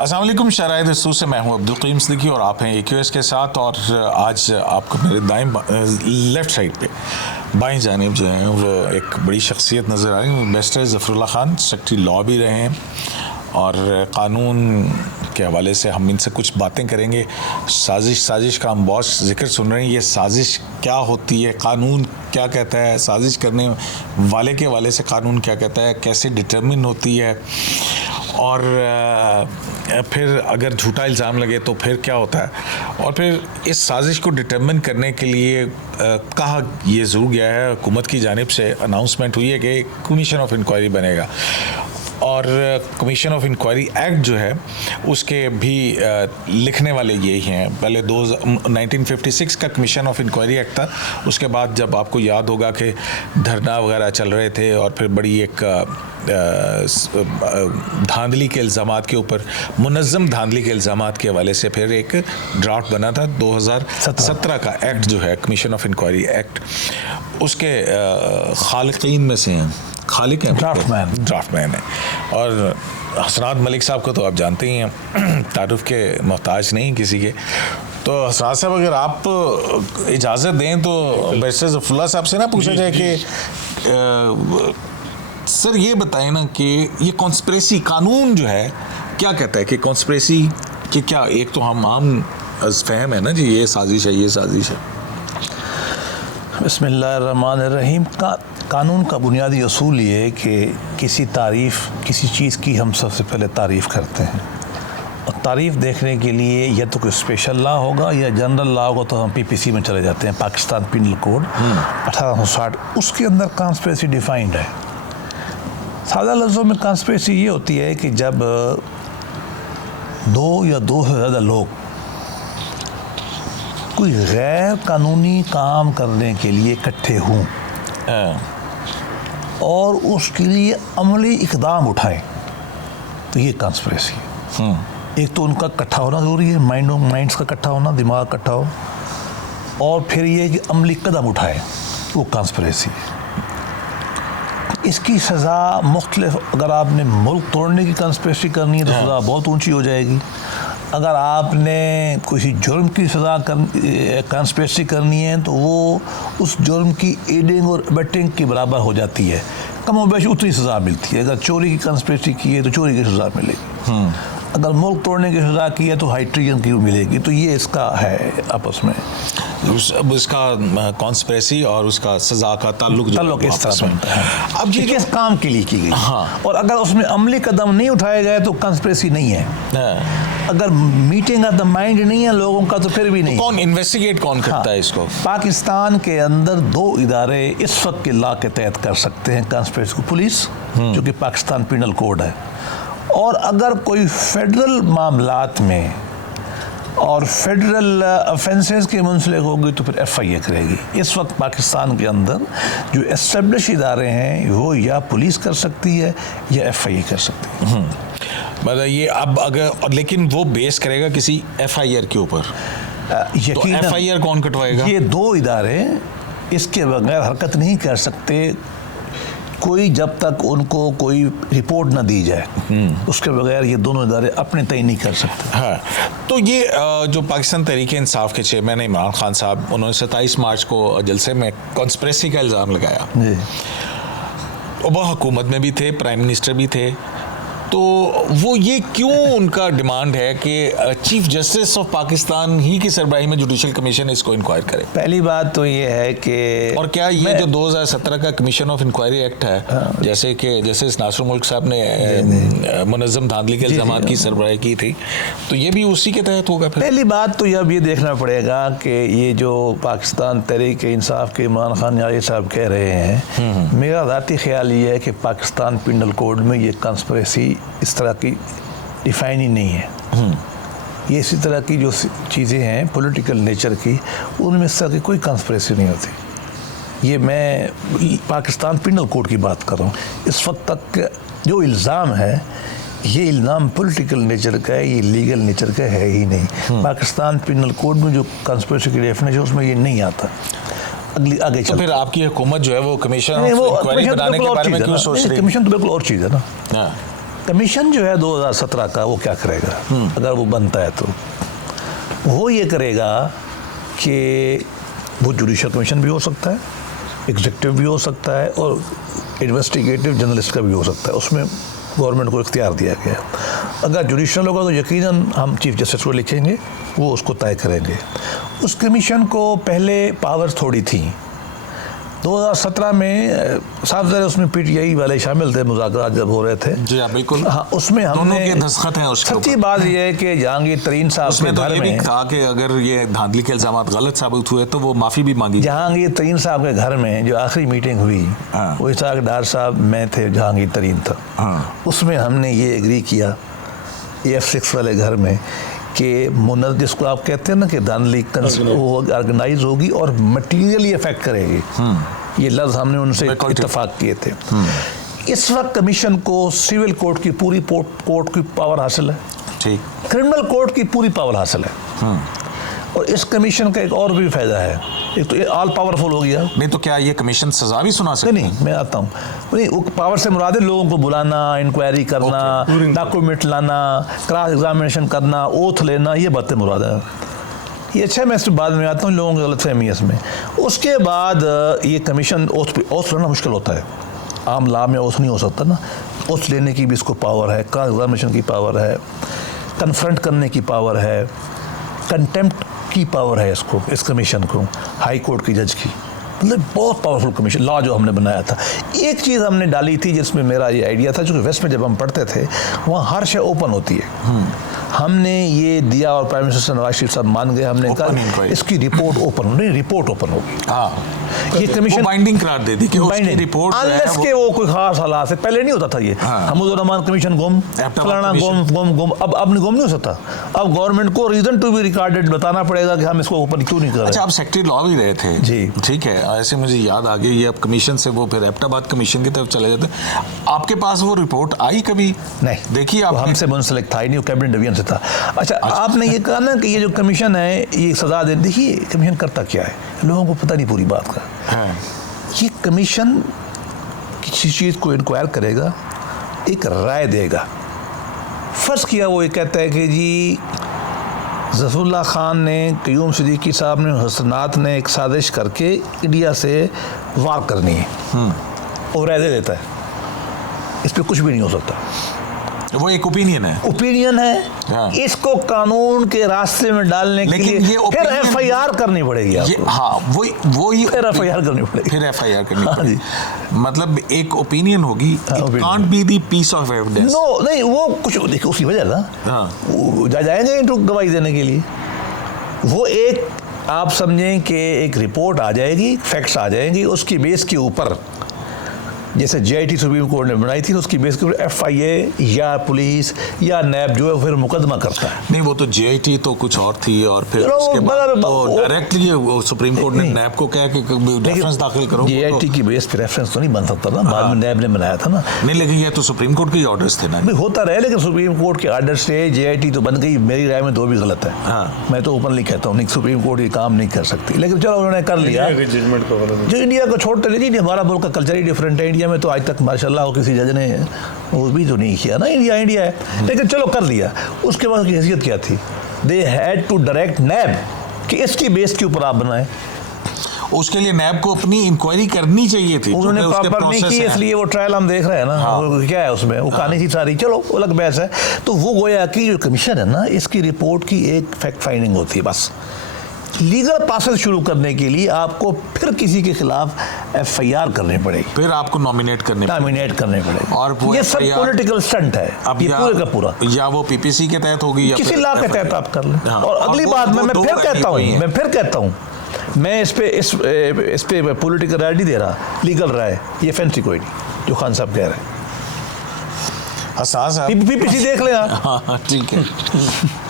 अस्सलाम वालेकुम, शराय दस्तूर से मैं हूं अब्दुल क़य्यूम सिद्दीकी और आप हैं AQS के साथ। और आज आपको मेरे दाएं लेफ़्ट साइड पे बाएं जानिब जो है वो एक बड़ी शख्सियत नज़र आ रही है। Barrister Zafarullah Khan secretary law भी रहे हैं और क़ानून के हवाले से हम इनसे कुछ बातें करेंगे। साजिश का हम बहुत जिक्र सुन रहे हैं। ये साजिश क्या होती है, कानून क्या कहता है, साजिश करने वाले के हवाले से कानून क्या कहता है, कैसे डिटरमिन होती है, और फिर अगर झूठा इल्ज़ाम लगे तो फिर क्या होता है। और फिर इस साजिश को डिटरमिन करने के लिए कहा यह ज़रूर गया है, हुकूमत की जानिब से अनाउंसमेंट हुई है कि कमीशन ऑफ इंक्वायरी बनेगा। और कमीशन ऑफ इंक्वायरी एक्ट जो है उसके भी लिखने वाले यही हैं। पहले 1956 का कमीशन ऑफ इंक्वायरी एक्ट था। उसके बाद जब आपको याद होगा कि धरना वगैरह चल रहे थे और फिर बड़ी एक धांधली के इल्ज़ामात के ऊपर, मुनज़्ज़म धांधली के इल्ज़ामात के हवाले से फिर एक ड्राफ्ट बना था 2017 का एक्ट जो है कमीशन ऑफ इंक्वायरी एक्ट। उसके खालिकीन में से हैं, खालिक हैं, ड्राफ्टमैन है। और हसनात मलिक साहब को तो आप जानते ही हैं, तारुफ के मोहताज नहीं किसी के। तो हसनात साहब, अगर आप इजाज़त दें तो बैरिस्टर ज़फ़रुल्लाह साहब से ना पूछा जाए कि सर ये बताएं ना कि ये कॉन्स्पिरेसी कानून जो है क्या कहता है कि कॉन्स्पिरेसी कि क्या, एक तो हम आम फहम है ना जी, ये साजिश है, ये साजिश है। बिस्मिल्लाहिर्रहमानिर्रहीम। कानून का बुनियादी असूल ये है कि किसी चीज़ की हम सबसे पहले तारीफ़ करते हैं, और तारीफ़ देखने के लिए या तो कोई स्पेशल लॉ होगा या जनरल लॉ होगा, तो हम PPC में चले जाते हैं, पाकिस्तान पिनल कोड 1860। उसके अंदर कॉन्स्पिरेसी डिफाइंड है। सादा लफ्ज़ों में कॉन्स्पिरेसी ये होती है कि जब दो या दो से ज़्यादा लोग कोई गैर कानूनी काम करने के लिए इकट्ठे हों और उसके लिए अमली इक़दाम उठाएं, तो ये कॉन्स्पिरेसी है। एक तो उनका इकट्ठा होना ज़रूरी है, माइंड्स का इकट्ठा होना, दिमाग इकट्ठा हो, और फिर ये कि अमली कदम उठाए, वो कॉन्स्पिरेसी है। इसकी सज़ा मुख्तलिफ, अगर आपने मुल्क तोड़ने की कॉन्स्पिरेसी करनी है तो सज़ा बहुत ऊंची हो जाएगी। अगर आपने किसी जुर्म की सज़ा कॉन्स्पिरेसी करनी है तो वो उस जुर्म की एडिंग और अबेटिंग के बराबर हो जाती है, कम और बेशी उतनी सज़ा मिलती है। अगर चोरी की कॉन्स्पिरेसी की है तो चोरी की सज़ा मिलेगी, अगर मुल्क तोड़ने की सज़ा की है तो हाई ट्रीजन की मिलेगी। तो ये इसका है आपस में उसका कॉन्स्पिरेसी और उसका सज़ा का ताल्लुक इस तरह बनता है। अब ये किस काम के लिए की गई, हाँ। और अगर उसमें अमली कदम नहीं उठाए गए तो कॉन्स्पिरेसी नहीं है। अगर मीटिंग ऑफ द माइंड नहीं है लोगों का तो फिर भी नहीं। कौन इन्वेस्टिगेट कौन करता है इसको? पाकिस्तान के अंदर 2 इदारे इस वक्त के लॉ के तहत कर सकते हैं कॉन्स्पिरेसी को। पुलिस, जो कि पाकिस्तान पिनल कोड है, और अगर कोई फेडरल मामलात में और फेडरल ऑफेंसेस के मुंसलिक होगी तो फिर FIA करेगी। इस वक्त पाकिस्तान के अंदर जो एस्टेब्लिश इदारे हैं वो या पुलिस कर सकती है या FIA कर सकती है। मतलब ये अब अगर, लेकिन वो बेस करेगा किसी FIR के ऊपर, तो FIR कौन कटवाएगा? ये 2 इदारे इसके बगैर हरकत नहीं कर सकते कोई, जब तक उनको कोई रिपोर्ट ना दी जाए उसके बगैर ये दोनों इदारे अपने तय नहीं कर सकते। हाँ, तो ये जो पाकिस्तान तहरीक इंसाफ के चेयरमैन इमरान खान साहब, उन्होंने 27 मार्च को जलसे में कॉन्स्पिरेसी का इल्ज़ाम लगाया जी। वो हुकूमत में भी थे, प्राइम मिनिस्टर भी थे, तो वो ये क्यों उनका डिमांड है कि चीफ जस्टिस ऑफ पाकिस्तान ही की सरबराही में जुडिशल कमीशन इसको इंक्वायर करे? पहली बात तो ये है कि, और क्या ये जो 2017 का कमीशन ऑफ इंक्वायरी एक्ट है, जैसे कि जस्टिस नासिर मुल्क साहब ने मुनज़्ज़म धांधली के इल्ज़ामात की सरबराही की थी, तो ये भी उसी के तहत होगा? फिर पहली बात तो अब ये देखना पड़ेगा कि ये जो पाकिस्तान तहरीक इंसाफ के इमरान खान यारी साहब कह रहे हैं, मेरा ज़ाती ख्याल ये है कि पाकिस्तान पिनल कोड में ये कॉन्स्पिरेसी इस तरह की डिफाइन ही नहीं है। ये इसी तरह की जो चीज़ें हैं पॉलिटिकल नेचर की, उनमें इस तरह की कोई कॉन्स्पिरेसी नहीं होती। ये मैं पाकिस्तान पिनल कोड की बात कर रहा हूँ। इस वक्त तक जो इल्ज़ाम है ये इल्ज़ाम पॉलिटिकल नेचर का है, ये लीगल नेचर का है ही नहीं। पाकिस्तान पिनल कोड में जो कॉन्स्पिरेसी की डेफिनेशन उसमें ये नहीं आता। आगे तो फिर आपकी हुकूमत जो है वो कमीशन ऑफ इंक्वायरी बनाने के बारे में क्यों सोच रही है? कमीशन तो बिल्कुल और चीज़ है ना। कमीशन जो है 2017 का वो क्या करेगा अगर वो बनता है तो वो ये करेगा कि वो जुडिशल कमीशन भी हो सकता है, एग्जीक्यूटिव भी हो सकता है और इन्वेस्टिगेटिव जर्नलिस्ट का भी हो सकता है। उसमें गवर्नमेंट को इख्तियार दिया गया है। अगर जुडिशल होगा तो यकीनन हम चीफ जस्टिस को लिखेंगे, वो उसको तय करेंगे। उस कमीशन को पहले पावर्स थोड़ी थी। 2017 में साफ ज़रा उसमें पीटीआई वाले शामिल थे, मुज़ाकरात जब हो रहे थे। जी हाँ बिल्कुल। हाँ, उसमें हमने दोनों के दस्तखत हैं उसके सच्ची ऊपर। बात यह है कि जहांगीर तरीन साहब के उसमें तो घर ये भी में कहा कि अगर ये धांधली के इल्जाम गलत साबित हुए तो वो माफ़ी भी मांगी। जहांगीर तरीन साहब के घर में जो आखिरी मीटिंग हुई हाँ। वो इसहाक डार साहब, मैं थे, जहांगीर तरीन था। हाँ। उसमें हमने ये एग्री किया F6 वाले घर में कि मुनद जिसको आप कहते हैं ना कि धांधली वो ऑर्गेनाइज होगी और मटीरियली इफेक्ट करेगी, ये लफ्ज़ हमने उनसे इत्तफाक किए थे। इस वक्त कमीशन को सिविल कोर्ट की पूरी कोर्ट की पावर हासिल है, ठीक, क्रिमिनल कोर्ट की पूरी पावर हासिल है। और इस कमीशन का एक और भी फायदा है, एक तो ये ऑल पावरफुल हो गया। नहीं तो क्या ये कमीशन सजा भी सुना सकते? नहीं, मैं आता हूँ। नहीं, वो पावर से मुराद है लोगों को बुलाना, इंक्वायरी करना, डॉक्यूमेंट लाना, क्रॉस एग्जामिनेशन करना, ओथ लेना, ये बातें मुराद है। ये अच्छा है, मैं इसके बाद में आता हूँ, लोगों की गलतफहमी है इसमें। उसके बाद ये कमीशन ओथ लेना मुश्किल होता है, आम लॉ में ओथ नहीं हो सकता ना। ओथ लेने की भी इसको पावर है, क्रॉस एग्जामिनेशन की पावर है, कन्फ्रंट करने की पावर है, कंटेम्प्ट की पावर है इसको, इस कमीशन को, हाई कोर्ट की जज की। मतलब बहुत पावरफुल कमीशन लॉ जो हमने बनाया था। एक चीज़ हमने डाली थी जिसमें मेरा ये आइडिया था, चूँकि वेस्ट में जब हम पढ़ते थे वहाँ हर शय ओपन होती है। हमने ये दिया और प्राइम मिनिस्टर नवाज शरीफ साहब मान गए। हमने कहा इसकी रिपोर्ट ओपन नहीं, रिपोर्ट ओपन होगी। हाँ, ये कमीशन बाइंडिंग करार दे दी कि उसकी रिपोर्ट अनलेस के वो कोई खास हालात से पहले नहीं होता था। ये हमदुर रहमान कमीशन गुम, फलाना गुम, अब गुम नहीं हो सकता। अब गवर्नमेंट को रीजन टू बी रिकॉर्डेड बताना पड़ेगा कि हम इसको ओपन क्यों नहीं कर रहे। अच्छा, आप सेक्रेटरी लॉ भी रहे थे जी, ठीक है, ऐसे मुझे याद आ गई। ये अब कमीशन से वो फिर एबटाबाद कमीशन की तरफ चले जाते, आपके पास वो रिपोर्ट आई कभी? नहीं, देखिए आप हमसे मुंसलिक था ही नहीं, कैबिनेट डिवीजन से था। अच्छा, आपने ये कहा ना कि ये जो कमीशन है ये सजा दे, देखिए कमीशन करता क्या है, लोगों को पता नहीं पूरी बात का। हाँ। ये कमीशन किसी चीज़ को इंक्वायर करेगा, एक राय देगा। फर्ज किया वो ये कहता है कि जी ज़फ़रुल्लाह खान ने, क़य्यूम सिद्दीकी साहब ने, हसनात ने एक साजिश करके इंडिया से वार करनी है, और राय दे देता है। इस पर कुछ भी नहीं हो सकता। वो एक ओपिनियन है। हाँ। इसको कानून के रास्ते में डालने के लिए फिर FIR करनी पड़ेगी आपको। हाँ, वो फिर FIR करनी पड़ेगी, फिर FIR करनी पड़ेगी। मतलब एक ओपिनियन होगी, it can't be the piece of evidence. No, नहीं, वो कुछ देखो उसकी वजह ना, वो जाएंगे इंटू गवाही देने के लिए। वो एक आप समझें कि एक रिपोर्ट आ जाएगी, फैक्ट्स आ जाएंगी, उसकी बेस के ऊपर जैसे JIT सुप्रीम कोर्ट ने बनाई थी, उसकी बेस के ऊपर FIA या पुलिस या नैब जो है फिर मुकदमा करता है। नहीं, वो तो JIT तो कुछ और थी, और फिर उसके बाद तो डायरेक्टली सुप्रीम कोर्ट ने नैब को कहा कि रेफरेंस दाखिल करो। JIT की बेस पे रेफरेंस तो नहीं बन सकता ना, बाद में नैब ने बनाया था ना। नहीं, लेकिन ये तो सुप्रीम कोर्ट के ऑर्डर्स थे ना। होता रहे, लेकिन सुप्रीम कोर्ट के ऑर्डर से JIT तो बन गई। मेरी राय में तो भी गलत है। हाँ। मैं तो ओपनली कहता हूँ, नहीं, सुप्रीम कोर्ट ये काम नहीं कर सकती, लेकिन चलो उन्होंने कर लिया। जो इंडिया को छोड़ते नहीं, हमारा मुल्क का कल्चर ही डिफरेंट है। इंडिया में तो आज तक माशाल्लाह किसी जज ने वो भी तो नहीं किया ना, इंडिया है, लेकिन चलो कर लिया। उसके बाद की हैसियत क्या थी? दे हैड टू डायरेक्ट नैब कि इसकी बेस के ऊपर आप बनाए। उसके लिए नैब को अपनी इंक्वायरी करनी चाहिए थी, उन्होंने प्रॉपर नहीं की, इसलिए वो ट्रायल हम देख रहे हैं ना। हाँ। वो क्या है उसमें, वो कहानी थी सारी, चलो अलग बहस है। तो वो गोया कि जो कमीशन है ना, इसकी रिपोर्ट की एक फैक्ट फाइंडिंग होती है बस। लीगल प्रोसेस शुरू करने के लिए आपको फिर किसी के खिलाफ FIR करनी पड़ेगी, फिर आपको नॉमिनेट करने पड़ेगा, और ये सब पॉलिटिकल स्टंट है। अब ये पूरे का पूरा, या वो PPC के तहत होगी या किसी लॉ के तहत आप कर लें। और अगली बात मैं फिर कहता हूँ, मैं इस पे पॉलिटिकल राय नहीं दे रहा, लीगल राय, ये फैंसी कोई नहीं जो खान साहब कह रहे हैं। PPC देख ले आप। हाँ, ठीक है।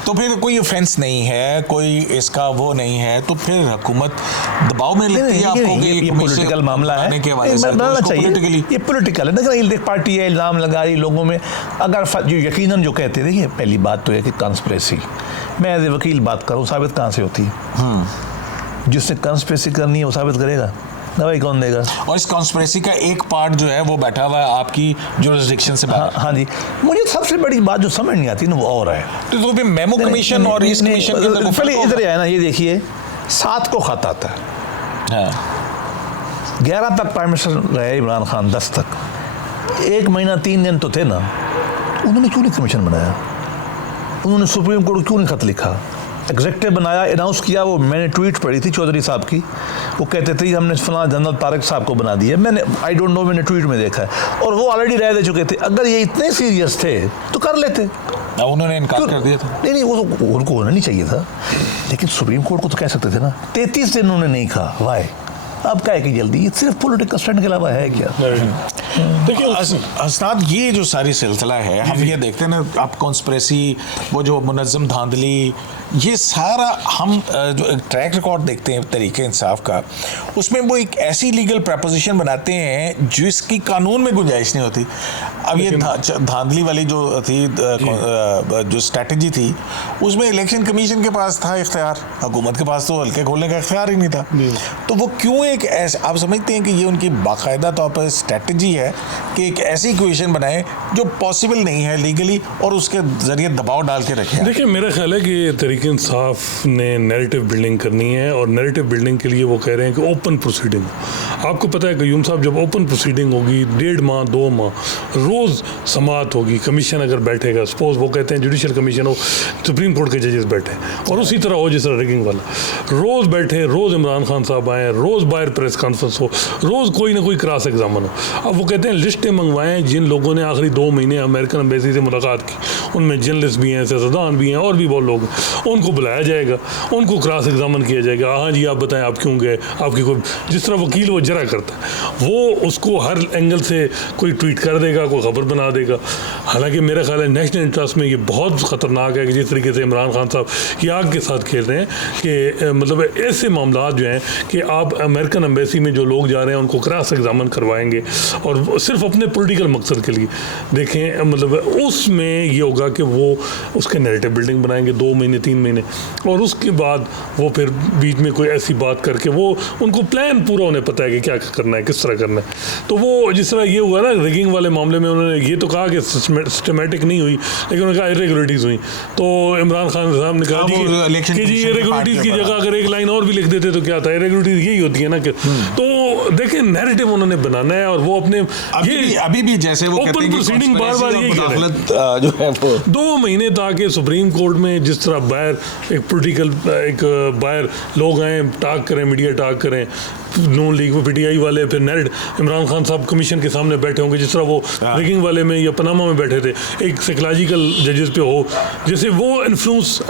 तो फिर कोई ऑफेंस नहीं है, कोई इसका वो नहीं है, तो फिर हुकूमत दबाव में लेती है आपको कि ये पॉलिटिकल मामला है, ये पॉलिटिकल है ना। पार्टी है, इल्ज़ाम लगा रही लोगों में। अगर जो यकीनन जो कहते, देखिए पहली बात तो है कि कॉन्स्पिरेसी, मैं एज ए वकील बात करूँ, साबित कहाँ से होती है? जिसने कॉन्स्पिरेसी करनी है वो साबित करेगा। गवाही कौन देगा? और इस कॉन्स्पिरेसी का एक पार्ट जो है वो बैठा हुआ है आपकी जुरिसडिक्शन से बाहर। हाँ जी, मुझे सबसे बड़ी बात जो समझ नहीं आती ना वो और है, तो भी मेमो कमीशन और इस कमीशन के अंदर पहले इधर आया ना, ये देखिए 7 को खत आता है, हाँ 11 तक प्राइम मिनिस्टर रहे इमरान खान, 10 तक, 1 महीना 3 दिन तो थे ना, उन्होंने क्यों नहीं कमीशन बनाया? उन्होंने सुप्रीम कोर्ट को क्यों नहीं खत लिखा? एग्जेक्टिव बनाया, अनाउंस किया। वो मैंने ट्वीट पढ़ी थी चौधरी साहब की, वो कहते थे हमने फलां जनरल तारक साहब को बना दिया। मैंने आई डोंट नो, मैंने ट्वीट में देखा है, और वो ऑलरेडी राय दे चुके थे। अगर ये इतने सीरियस थे तो कर लेते, उन्होंने इनकार कर दिया था। नहीं वो तो उनको होना नहीं चाहिए था, लेकिन सुप्रीम कोर्ट को तो कह सकते थे ना। 33 दिन उन्होंने नहीं कहा, वाई? अब क्या है कि जल्दी, ये सिर्फ पॉलिटिकल स्टंट के अलावा है क्या? देखिए असनाद, ये जो सारी सिलसिला है, हम ये देखते हैं ना, आप कॉन्स्पिरेसी, वो जो मुनज़्ज़म धांधली, ये सारा हम जो ट्रैक रिकॉर्ड देखते हैं तरीके इंसाफ का, उसमें वो एक ऐसी लीगल प्रपोजिशन बनाते हैं जिसकी कानून में गुंजाइश नहीं होती। अब ये धांधली वाली जो थी, जो स्ट्रैटेजी थी, उसमें इलेक्शन कमीशन के पास था इख्तियार, हुकूमत के पास तो हल्के खोलने का इख्तियार ही नहीं था। तो वो क्यों एक ऐसे, आप समझते हैं कि ये उनकी बाकायदा तौर पर स्ट्रैटेजी है कि एक ऐसी इक्वेशन बनाए जो पॉसिबल नहीं है लीगली, और उसके ज़रिए दबाव डाल के रखें? देखिए मेरा ख्याल है कि तरीके इंसाफ ने नैरेटिव बिल्डिंग करनी है, और नैरेटिव बिल्डिंग के लिए वो कह रहे हैं कि ओपन प्रोसीडिंग। आपको पता है कयूम साहब, जब ओपन प्रोसीडिंग होगी 1.5 माह 2 माह रोज़ समाअत होगी, कमीशन अगर बैठेगा, सपोज वो कहते हैं जुडिशल कमीशन हो, सुप्रीम कोर्ट के जजेस बैठे, और उसी तरह हो जिस तरह रिगिंग वाला, रोज़ बैठे, रोज़ इमरान खान साहब आए, रोज़ बाहर प्रेस कॉन्फ्रेंस हो, रोज़ कोई ना कोई क्रॉस एग्जामन हो। अब वो कहते हैं लिस्टें मंगवाएं जिन लोगों ने आखिरी 2 महीने अमेरिकन एम्बेसी से मुलाकात की, उनमें जर्नलिस्ट भी हैं, सियासतदान भी हैं, और भी बहुत लोग, उनको बुलाया जाएगा, उनको क्रॉस एग्जामन किया जाएगा। हाँ जी, आप बताएं आप क्यों गए, आपकी कोई, जिस तरह वकील वो जरा करता है, वो उसको हर एंगल से कोई ट्वीट कर देगा, कोई खबर बना देगा। हालांकि मेरा ख्याल है नेशनल इंटरेस्ट में ये बहुत ख़तरनाक है कि जिस तरीके से इमरान खान साहब ये आग के साथ खेल रहे हैं कि मतलब ऐसे मामला जो हैं कि आप अमेरिकन एम्बेसी में जो लोग जा रहे हैं उनको क्रॉस एग्जामन करवाएंगे, और सिर्फ अपने पॉलिटिकल मकसद के लिए। देखें मतलब उसमें ये होगा कि वो उसके नैरेटिव बिल्डिंग बनाएंगे 2 महीने 3 महीने, और उसके बाद वो फिर बीच में कोई ऐसी बात करके, वो उनको प्लान पूरा उन्हें पता है कि क्या करना है, किस तरह करना है। तो वो जिस तरह ये हुआ ना रिगिंग वाले मामले में, उन्होंने ये तो कहा कि सिस्टमेटिक नहीं हुई, लेकिन उन्होंने कहा इरेगुलरिटीज़ हुई। तो इमरान खान साहब ने कहा कि जी इरेगुलरिटीज़ की जगह अगर एक लाइन और भी लिख देते तो क्या था, इरेगुलरिटीज़ यही होती है ना कि। तो देखें नैरेटिव उन्होंने बनाना है, और वो अपने अभी भी जैसे वो ओपन प्रोसीडिंग बार यही कह रहे हैं जो है वो 2 महीने तक सुप्रीम कोर्ट में जिस तरह बाहर एक पॉलिटिकल बाहर लोग आए, टाक करें, मीडिया टाक करें, नून लीग में पीटीआई वाले, फिर नेट इमरान खान साहब कमीशन के सामने बैठे होंगे, जिस तरह वो रिगिंग वाले में या पनामा में बैठे थे, एक साइकोलॉजिकल जजेस पे हो, जैसे वो इन्फ्लुएंस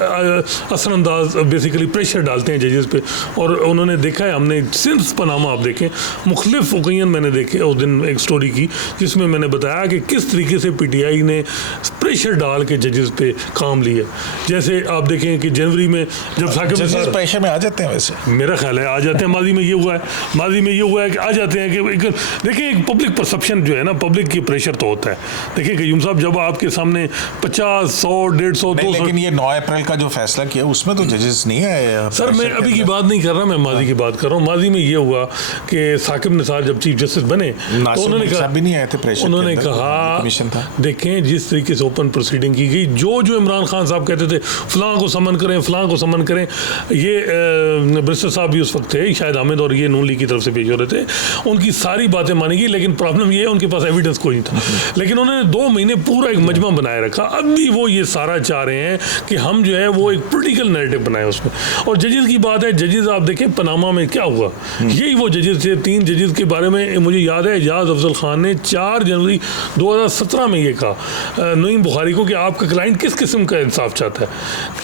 असरअंदाज बेसिकली प्रेशर डालते हैं जजेस पे। और उन्होंने देखा है, हमने सिर्फ पनामा आप देखें, मुख्तलिफ ओकेजन मैंने देखे, उस दिन एक स्टोरी की जिसमें मैंने बताया कि किस तरीके से पीटीआई ने प्रेशर डाल के जजेस पे काम लिया। जैसे आप देखें कि जनवरी में जब साकिब प्रेशर में आ जाते हैं, वैसे मेरा ख्याल है आ जाते हैं, माजी में ये हुआ है, माजी में ये हुआ है कि आ जाते हैं कि देखिए एक पब्लिक परसेप्शन जो है ना, पब्लिक की प्रेशर तो होता है। देखिए कयूम साहब, जब आपके सामने 50, 100, 150, 200, लेकिन ये 9 अप्रैल का जो फैसला किया उसमें तो जजेस नहीं आए। सर मैं अभी की बात नहीं कर रहा, मैं माजी की बात कर रहा हूँ। माजी में ये हुआ कि साकिब निसार जब चीफ जस्टिस बने तो उन्होंने कहा भी नहीं आए थे प्रेशर, उन्होंने कहा देखें जिस तरीके से ओपन प्रोसीडिंग की गई, जो इमरान खान साहब कहते थे फलां को समन करें, फलां को समन करें, ये बरिस्टर साहब भी उस वक्त थे, शायद हामिद, और ये नून लीग की तरफ से पेश हो रहे थे, उनकी सारी बातें मानी गई। लेकिन प्रॉब्लम ये है उनके पास एविडेंस कोई नहीं था, लेकिन उन्होंने 2 महीने पूरा एक मजमा बनाए रखा। अब भी वो ये सारा चाह रहे हैं कि हम जो है वो एक पॉलिटिकल नैरेटिव बनाए उसमें। और जजेस की बात है, जजेस आप देखें पनामा में क्या हुआ, यही वो जजेस थे। 3 जजेस के बारे में मुझे याद है, एजाज अफजल खान ने 4 जनवरी 2017 में ये कहा नईम बुखारी को कि आपका क्लाइंट किस किस्म का इंसाफ चाहता है,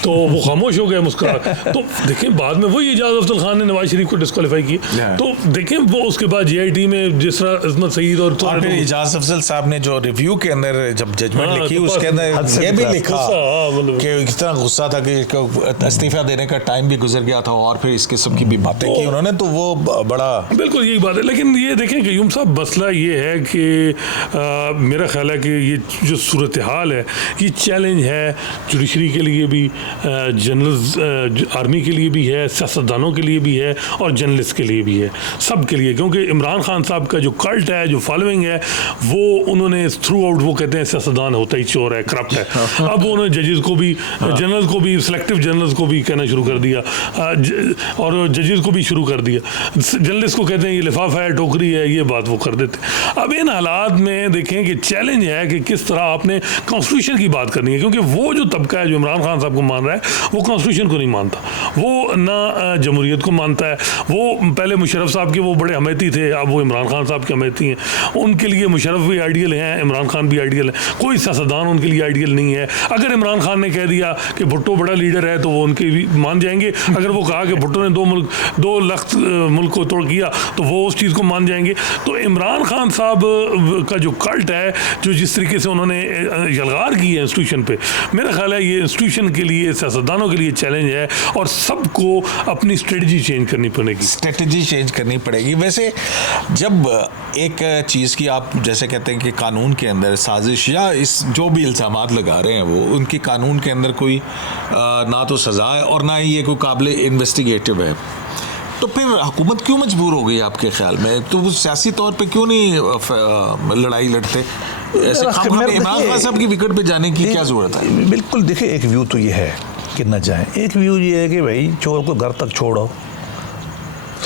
तो वो खामोश हो गया, मुस्कुरा। तो देखें बाद में वही एजाज अफजल खान ने नवाज शरीफ को डिस्क्वालीफाई किया। तो देखें वो उसके बाद JIT में जिस तरह इस्मत सईद और फिर एजाज अफजल साहब ने जो रिव्यू के अंदर जब जजमेंट लिखी, उसके अंदर ये भी लिखा कि इतना गुस्सा था कि इस्तीफा देने का टाइम भी गुजर गया था, और फिर इस किस्म की भी बातें की उन्होंने, तो वो बड़ा बिल्कुल यही बात है। लेकिन ये देखें कयूम साहब, मसला ये है कि मेरा ख्याल है कि ये जो सूरत हाल है, ये चैलेंज है जुडिशरी के लिए भी, जनरल आर्मी के लिए भी है, सियासतदानों के लिए भी है, और जर्नलिस्ट के लिए भी है सबके लिए, क्योंकि इमरान खान साहब का जो कल्ट है, जो फॉलोइंग है, वो उन्होंने थ्रू आउट, वो कहते हैं सियासतदान होता ही चोर है, करप्ट है। अब उन्होंने जजेस को भी, जनरल्स को भी, सिलेक्टिव जनरल्स को भी कहना शुरू कर दिया और जजेस को भी शुरू कर दिया। जर्नलिस्ट को कहते हैं ये लिफाफा है, टोकरी है, ये बात वो कर देते। अब इन हालात में देखें कि चैलेंज है कि किस तरह आपने कॉन्स्टिट्यूशन की बात करनी है, क्योंकि वो जो तबका है जो इमरान खान साहब को मान रहा है, वो कॉन्स्टिट्यूशन को नहीं मानता, वो ना जमहूरियत को मानता है। वो पहले मुशर्रफ साहब के वो बड़े हमेती थे, अब वो इमरान खान साहब के हमेती हैं। उनके लिए मुशर्रफ भी आइडियल हैं, इमरान खान भी आइडियल है, कोई सियासतदान उनके लिए आइडियल नहीं है। अगर इमरान खान ने कह दिया कि भुट्टो बड़ा लीडर है तो वो उनके भी मान जाएंगे, अगर वो कहा कि भुट्टो ने 2 लाख मुल्क को तोड़ किया तो वो उस चीज़ को मान जाएंगे। तो इमरान खान साहब का जो कल्ट है, जो जिस तरीके से उन्होंने यलगार की है इंस्टीट्यूशन पे, मेरा ख्याल है ये इंस्टीट्यूशन के लिए, सियासतदानों के लिए चैलेंज है और सबको अपनी स्ट्रेटजी चेंज करनी पड़ेगी। स्ट्रेटजी चेंज करनी पड़ेगी। वैसे जब एक चीज़ की आप जैसे कहते हैं कि कानून के अंदर साजिश या इस जो भी इल्ज़ामात लगा रहे हैं वो उनकी कानून के अंदर कोई ना तो सज़ा है और ना ही ये कोई काबिल इन्वेस्टिगेटिव है, तो फिर हुकूमत क्यों मजबूर हो गई आपके ख्याल में? तो वो सियासी तौर पे क्यों नहीं लड़ाई लड़ते? ऐसे इमरान खान साहब की विकेट पे जाने की क्या ज़रूरत है? बिल्कुल, देखिए एक व्यू तो ये है कि न जाए, एक व्यू ये है कि भाई चोर को घर तक छोड़ो,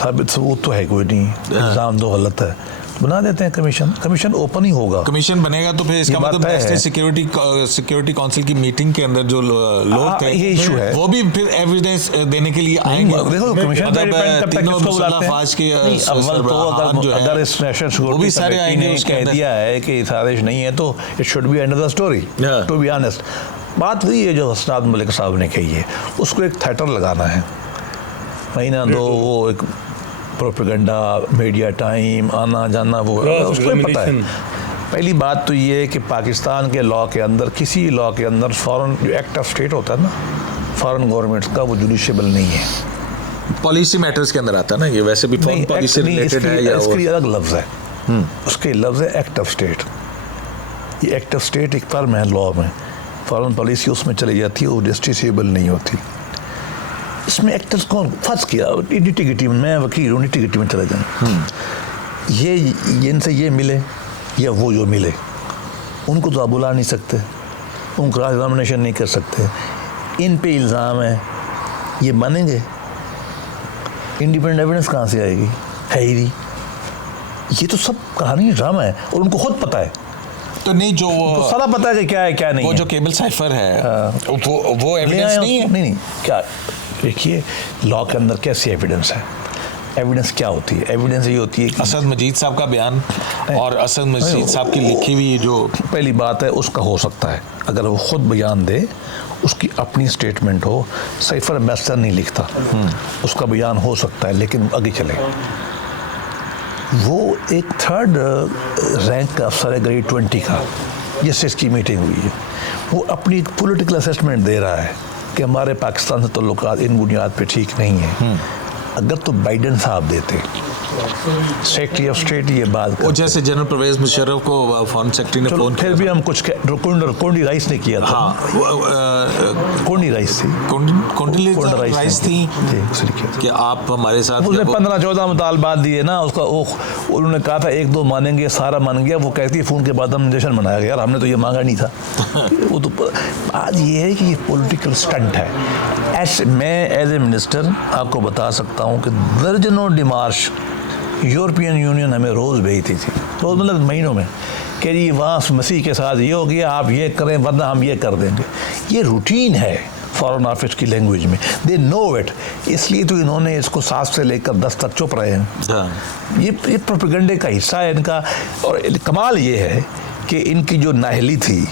साबित सबूत तो है कोई नहीं, इल्ज़ाम तो गलत है, बना देते हैं कमीशन ओपन ही होगा। कमीशन बनेगा तो फिर इसका मतलब नेशनल सिक्योरिटी काउंसिल की मीटिंग के अंदर जो लोग थे, ये इशू है, वो भी फिर एविडेंस देने के लिए आएंगे। देखो कमीशन तीनों मुसल्लफ़ाज के अव्वल तो अगर इस नेशनल सिक्योरिटी कमेटी ने कह दिया है कि साजिश नहीं है तो it should be under the story, to be honest. बात हुई है जो हसनात मलिक साहब ने कही है, उसको एक थिएटर लगाना है, महीना दो वो एक प्रोपेगेंडा, मीडिया टाइम, आना जाना, वो उसको पता है। पहली बात तो ये है कि पाकिस्तान के लॉ के अंदर, किसी लॉ के अंदर फॉरेन जो एक्ट ऑफ स्टेट होता है ना, फॉरेन गवर्नमेंट्स का, वो जुडिशेबल नहीं है, पॉलिसी मैटर्स के अंदर आता है ना ये। वैसे भी फॉरेन पॉलिसी रिलेटेड है या इसके अलग लफ्ज़ है, उसके लफ्ज़ है एक्ट ऑफ स्टेट। ये एक्ट ऑफ स्टेट एक टर्म है लॉ में, फॉरेन पॉलिसी उसमें चली जाती है, वो जस्टिसेबल नहीं होती। इसमें एक्टर्स कौन फंस किया, निटिगिटी में, मैं वकील हूँ, निटिगिटी में चले जाएं, ये इनसे ये मिले या वो जो मिले, उनको तो आप बुला नहीं सकते, उनको क्रॉस एग्जामिनेशन नहीं कर सकते, इन पे इल्ज़ाम है, ये मानेंगे? इंडिपेंडेंट एविडेंस कहाँ से आएगी? है ही नहीं। ये तो सब कहानी ड्रामा है और उनको खुद पता है। तो नहीं, जो तो सारा पता है कि क्या है क्या नहीं वो है। जो केबल साइफर है वो एविडेंस नहीं है। नहीं क्या, देखिए लॉ के अंदर कैसी एविडेंस है, एविडेंस क्या होती है? एविडेंस ये होती है कि असद मजीद साहब का बयान और असद मजीद साहब की लिखी हुई जो पहली बात है उसका हो सकता है, अगर वो खुद बयान दे, उसकी अपनी स्टेटमेंट हो, साइफर मैस्टर नहीं लिखता, उसका बयान हो सकता है, लेकिन आगे चले, वो एक 3rd रैंक का अफसर है ग्रेड 20 का, जिससे इसकी मीटिंग हुई है, वो अपनी पॉलिटिकल असेसमेंट दे रहा है कि हमारे पाकिस्तान से ताल्लुकात इन बुनियाद पे ठीक नहीं है। अगर तो बाइडेन साहब देते, सेक्रेटरी ऑफ स्टेट ये बात वो जैसे जनरल परवेज मुशर्रफ को फॉरेन सेक्रेटरी ने फोन फिर भी हम कुछ कोंडी राइस ने किया था। कोंडी राइस थी, कोंडी राइस थी कि आप हमारे साथ, उसने 15-14 मुतालबात दिए ना, उसका उन्होंने कहा था 1-2 मानेंगे, सारा मान गया, वो कहती है फ़ोन के बाद हम जश्न मनाया गया, यार हमने तो ये मांगा नहीं था। वो तो आज ये है कि ये पॉलिटिकल स्टंट है। मैं एज ए मिनिस्टर आपको बता सकता हूँ कि दर्जनों डिमार्श यूरोपियन यूनियन हमें रोज़ भेजती थी, रोज़ मतलब महीनों में, कि जी वहाँ मसीह के साथ ये हो गया, आप ये करें वरना हम ये कर देंगे। ये रूटीन है फॉरेन ऑफिस की लैंग्वेज में, दे नो इट, इसलिए तो इन्होंने इसको 7 से लेकर 10 तक चुप रहे हैं। ये प्रोपेगेंडे का हिस्सा है इनका। और कमाल ये है कि इनकी जो नाहली थी,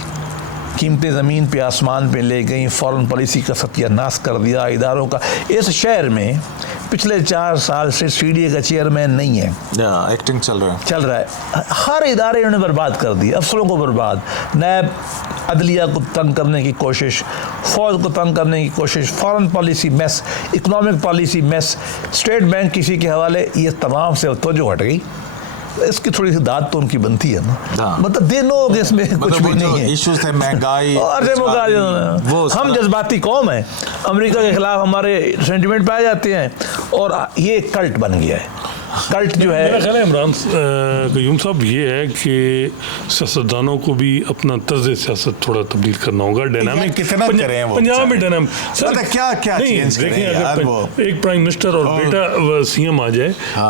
कीमतें ज़मीन पे आसमान पे ले गई, फॉरेन पॉलिसी का सत्यानाश कर दिया इदारों का। इस शहर में पिछले 4 साल से सीडीए का चेयरमैन नहीं है, एक्टिंग चल रहा है। हर इदारे इन्होंने बर्बाद कर दिए, अफसरों को बर्बाद, नैब अदलिया को तंग करने की कोशिश, फौज को तंग करने की कोशिश, foreign policy mess, economic policy mess, state bank किसी के हवाले, ये तमाम से तवज्जो हट गई। इसकी थोड़ी सी दाद तो उनकी बनती है ना, मतलब दे नो कि इसमें कुछ भी नहीं है। इश्यूज थे महंगाई, हम जज्बाती कौम है, अमेरिका के खिलाफ हमारे सेंटिमेंट पाए जाते हैं और ये कल्ट बन गया है। कल्ट जो मेरा है। ख्याल है इमरान कयूम साहब ये है कि सियासतदानों को भी अपना तर्ज सियासत थोड़ा तब्दील करना होगा। डायनामिक कितना करें वो पंजाब में डायनामिक मतलब क्या नहीं, चेंज करें देखें यार अगर वो। एक प्राइम मिनिस्टर और बेटा सीएम आ जाए,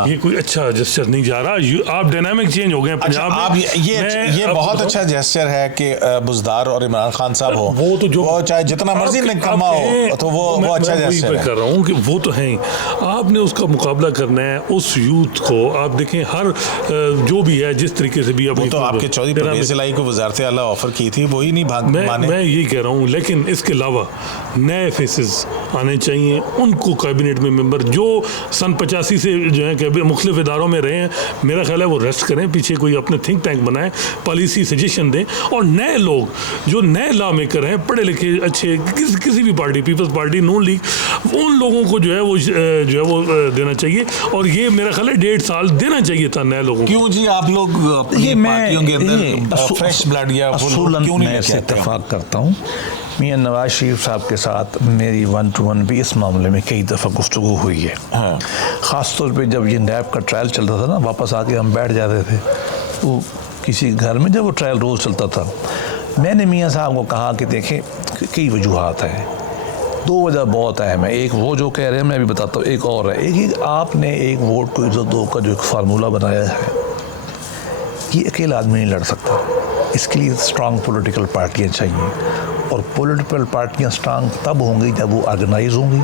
ये कोई अच्छा जेस्चर नहीं जा रहा। आप डायनामिक चेंज हो गए हैं अच्छा, पंजाब आप में। ये मैं बहुत आपको अच्छा जेस्चर है कि बुज़दार और इमरान खान साहब हो, वो तो जो वो चाहे जितना मर्जी निकम्मा हो तो वो अच्छा जेस्चर है। कर रहा हूँ कि वो तो है ही। आपने उसका मुकाबला करना है उस यूथ को। आप देखें हर जो भी है जिस तरीके से भी वो तो आपके चौधरी परवेज़ इलाही को वज़ारत आला ऑफर की थी, वही नहीं माने। मैं यही कह रहा हूँ, लेकिन इसके अलावा नए फेसेस आने चाहिए। उनको कैबिनेट में मेंबर जो सन 85 से जो है मुख्तलिफ इदारों में रहे हैं, मेरा ख्याल है वो रेस्ट करें, पीछे कोई अपने थिंक टैंक बनाए, पॉलिसी सजेशन दें, और नए लोग जो नए लॉ मेकर हैं, पढ़े लिखे अच्छे, किसी भी पार्टी, पीपल्स पार्टी, नून लीग, उन लोगों को जो है वो देना चाहिए। और ये मेरा ख्याल है 1.5 साल देना चाहिए था नए लोगों को। क्यों जी आप लोग ये पार्टियों के मैं अंदर फ्रेश ब्लड या असूलन क्यों नहीं मैं लेके इससे आते हैं? इत्तेफाक करता हूँ। मियां नवाज शरीफ साहब के साथ मेरी 1-to-1 भी इस मामले में कई दफ़ा गुफ्तगू हुई है। हाँ। ख़ास तौर पे जब ये नैब का ट्रायल चल रहा था ना, वापस आके हम बैठ जाते थे तो किसी घर में, जब वो ट्रायल रोज़ चलता था, मैंने मियां साहब को कहा कि देखें कई वजूहात हैं, 2 वजह बहुत अहम है। एक वो जो कह रहे हैं, मैं भी बताता हूँ, एक और है। एक आपने एक वोट को इज्जत दो का जो एक फार्मूला बनाया है, ये अकेला आदमी नहीं लड़ सकता। इसके लिए स्ट्रांग पॉलिटिकल पार्टियाँ चाहिए, और पॉलिटिकल पार्टियाँ स्ट्रांग तब होंगी जब वो ऑर्गेनाइज होंगी,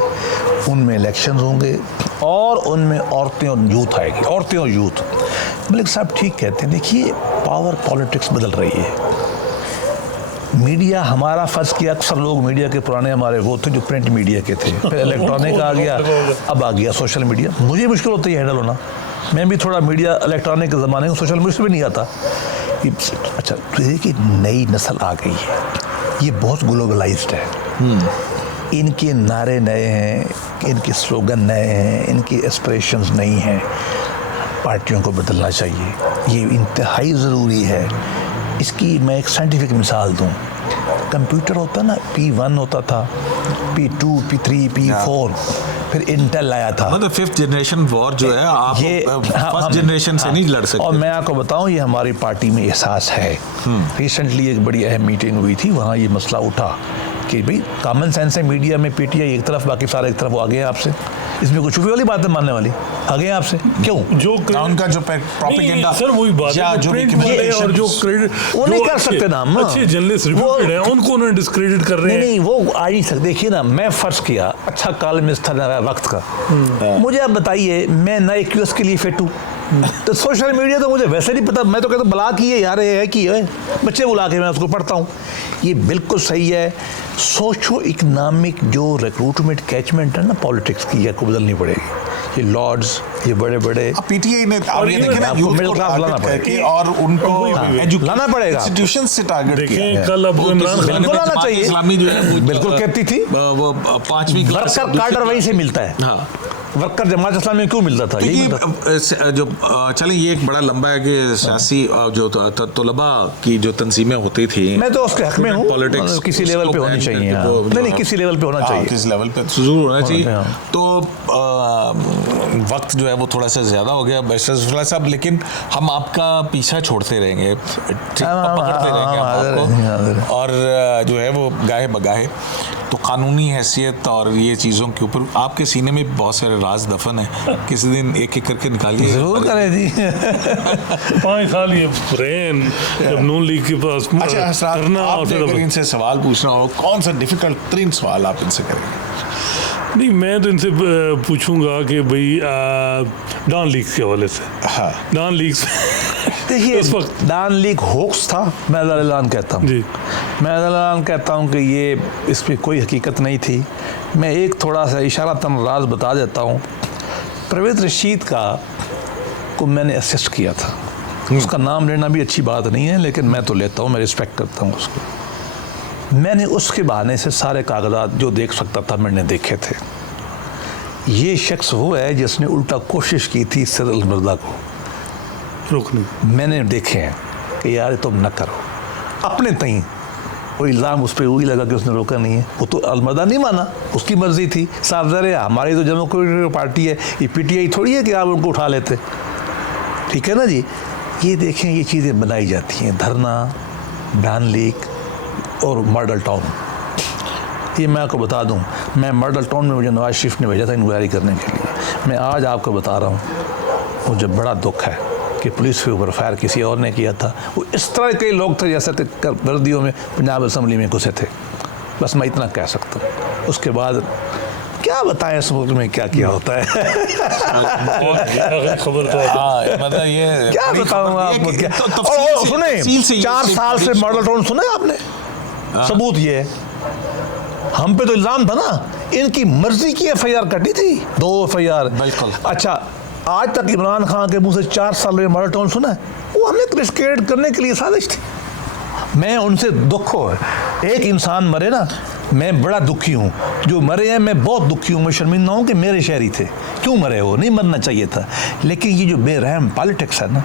उनमें इलेक्शंस होंगे और उनमें औरतें और यूथ आएगी, औरतें और यूथ। मलिक साहब ठीक कहते हैं। देखिए पावर पॉलिटिक्स बदल रही है। मीडिया, हमारा फ़र्ज़ किया, अक्सर लोग मीडिया के पुराने हमारे वो थे जो प्रिंट मीडिया के थे, फिर इलेक्ट्रॉनिक आ गया, अब आ गया सोशल मीडिया। मुझे मुश्किल होता है हैंडल होना, मैं भी थोड़ा मीडिया इलेक्ट्रॉनिक के ज़माने में, सोशल मीडिया से भी नहीं आता कि अच्छा, तो देखिए नई नस्ल आ गई है, ये बहुत ग्लोबलाइज्ड है। इनके नारे नए हैं, इनके स्लोगन नए हैं, इनकी एस्पिरेशंस नई हैं। पार्टियों को बदलना चाहिए, ये इंतहाई ज़रूरी है। इसकी मैं एक साइंटिफिक मिसाल दूं। कंप्यूटर होता ना, P1 होता था, P2, P3, P4, फिर इंटेल आया था। मतलब 5th जनरेशन वॉर जो है, आप फर्स्ट जनरेशन से नहीं लड़ सकते। और मैं आपको बताऊं, ये हमारी पार्टी में एहसास है। रिसेंटली एक बड़ी अहम मीटिंग हुई थी, वहाँ ये मसला उठा कि भाई कॉमन सेंस है, मीडिया में पीटीआई एक तरफ, बाकी सारे एक तरफ, वो आ गए आपसे। इसमें कुछ छुपी वाली बात है मानने वाली, आ गए आपसे क्यों? जो उनका जो प्रोपेगेंडा, सर वही बात है, जो प्रिंट वाले और जो क्रेडिट, वो नहीं कर सकते ना हम। अच्छे जर्नलिस्ट रिप्यूटेड हैं, उनको उन्होंने डिस्क्रेडिट कर रहे हैं। नहीं, वो आ नहीं सकते। देखिए ना, मैं फर्ज किया अच्छा कॉलमिस्ट था वक्त का, मुझे आप बताइए मैं नए क्यूएस के लिए फिट हूँ? तो सोशल मीडिया तो मुझे वैसे नहीं पता, मैं तो कहता हूँ बला की है यार, ये है कि है, बच्चे बुला के मैं उसको पढ़ता हूँ। ये बिल्कुल सही है। सोशो इकनॉमिक जो रिक्रूटमेंट कैचमेंट है ना पॉलिटिक्स की, को बदलनी पड़ेगी। ये लॉर्ड्स, ये बड़े बड़े पीटीआई ने अब ये देखें ना, आपको यूथ मिडिल को क्लास लाना टारगेट करके पड़ेगा, और उनको लाना पड़ेगा, इंस्टीट्यूशन से टारगेट किया। देखें कल अब इमरान खान बिल्कुल लाना चाहिए, इस्लामी जो है बिल्कुल कहती थी वो 5वीं क्लास वर्कर कार्डर वहीं से मिलता है। हाँ, वर्कर जमात इस्लामी में क्यों मिलता था? यही क्योंकि जो चलें, ये एक बड़ा लंबा है कि सियासी जो तलबा की जो तंजीमें होती थी, मैं तो उसके हक में हूँ, पॉलिटिक्स किसी लेवल पे होनी चाहिए। नहीं, किसी लेवल पे होना चाहिए, किसी लेवल पे जरूर होना चाहिए। हाँ। तो वक्त जो है वो थोड़ा सा ज़्यादा हो गया बैरिस्टर साहब, लेकिन हम आपका पीछा छोड़ते रहेंगे, पकड़ते रहेंगे आपको, और जो है वो गाहे बगाहे। तो कानूनी हैसियत और ये चीज़ों के ऊपर आपके सीने में बहुत सारे राज दफन है, किसी दिन एक एक करके निकालिए। जरूर करें जी। 5 साल ये ब्रेन जब नून लीग के पास अच्छा, आपने अगर इनसे सवाल पूछना हो, कौन सा डिफिकल्ट तरीन सवाल आप इनसे करेंगे? नहीं, मैं तो इनसे पूछूंगा कि भाई डॉन लीग के हवाले से, हाँ, डॉन लीग देखिए, उस वक्त डॉन लीग होक्स था, मैं ऐलान कहता हूँ जी, मैं ऐलान कहता हूँ कि ये इस पर कोई हकीकत नहीं थी। मैं एक थोड़ा सा इशारतन राज बता देता हूँ। परवेज़ रशीद को मैंने असिस्ट किया था, उसका नाम लेना भी अच्छी बात नहीं है, लेकिन मैं तो लेता हूँ, मैं रिस्पेक्ट करता हूँ उसको। मैंने उसके बहाने से सारे कागजात जो देख सकता था मैंने देखे थे। ये शख्स वो है जिसने उल्टा कोशिश की थी सिरल मिर्ज़ा को रोकने। मैंने देखे हैं कि यार तुम न करो, अपने तई वो इल्ज़ाम उस पर वही लगा कि उसने रोका नहीं है। वो तो अलमदा नहीं माना, उसकी मर्ज़ी थी, साफ ज़ाहिर है। हमारी तो डेमोक्रेटिक पार्टी है, ये पीटीआई थोड़ी है कि आप उनको उठा लेते, ठीक है ना जी। ये देखें, ये चीज़ें बनाई जाती हैं, धरना, बयान लीक और मॉडल टाउन। ये मैं आपको बता दूं, मैं मॉडल टाउन में मुझे नवाज शरीफ ने भेजा था इंक्वायरी करने के लिए। मैं आज आपको बता रहा हूँ, मुझे बड़ा दुख है कि पुलिस के ऊपर फायर किसी और ने किया था। वो इस तरह के लोग थे जैसे वर्दियों में पंजाब असम्बली में घुसे थे। बस मैं इतना कह सकता हूँ। उसके बाद क्या बताएं इस मुल्क में क्या क्या होता है। खबर तो मतलब ये क्या बताऊँ आपको क्या। और सुने, 4 साल से मॉडल टाउन सुने आपने? सबूत ये है, हम पे तो इल्ज़ाम था ना, इनकी मर्जी की FIR कटी थी, 2 FIR। बिल्कुल। अच्छा, आज तक इमरान खान के मुंह से 4 साल में मॉडल टाउन सुना है? वो हमें क्रिस्केट करने के लिए साजिश थी। मैं उनसे दुख हो, एक इंसान मरे ना, मैं बड़ा दुखी हूँ। जो मरे हैं मैं बहुत दुखी हूँ, मैं शर्मिंदा हूँ कि मेरे शहरी थे, क्यों मरे हो, नहीं मरना चाहिए था। लेकिन ये जो बेरहम पॉलिटिक्स है ना,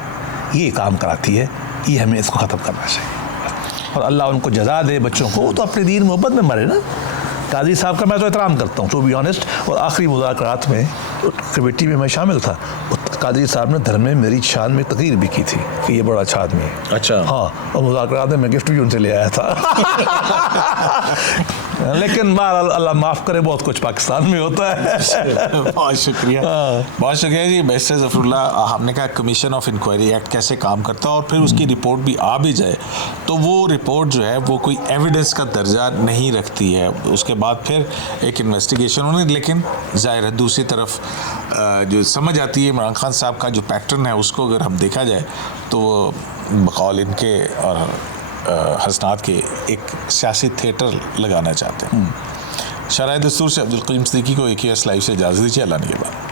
ये काम कराती है, ये हमें इसको ख़त्म करना चाहिए। और अल्लाह उनको जज़ा दे बच्चों को, वो तो अपनी दीन मोहब्बत में मरे ना। काजी साहब का मैं तो एहतराम करता हूँ, टू बी ऑनेस्ट। और आखिरी मुज़ाकरात में कमेटी में मैं शामिल था, काजी साहब ने धर्म में मेरी शान में तकरीर भी की थी कि ये बड़ा अच्छा आदमी है। अच्छा। हाँ, और मुज़ाकरात में मैं गिफ्ट भी उनसे ले आया था। लेकिन बहरहाल अल्लाह माफ़ करे, बहुत कुछ पाकिस्तान में होता है। बहुत शुक्रिया, बहुत शुक्रिया जी। बैरिस्टर ज़फ़रुल्लाह, हमने कहा कमीशन ऑफ इंक्वायरी एक्ट कैसे काम करता है, और फिर उसकी रिपोर्ट भी आ भी जाए तो वो रिपोर्ट जो है वो कोई एविडेंस का दर्जा नहीं रखती है। उसके बाद फिर एक इन्वेस्टिगेशन होनी, लेकिन ज़ाहिर है दूसरी तरफ जो समझ आती है इमरान खान साहब का जो पैटर्न है, उसको अगर हम देखा जाए तो वो बकौल इनके और हसनात के एक सियासी थिएटर लगाना चाहते हैं। शरह दस्तूर से अब्दुल करीम सिद्दीकी को AQS लाइव से इजाज़त दीजिए। अल्लाह ने के बाद।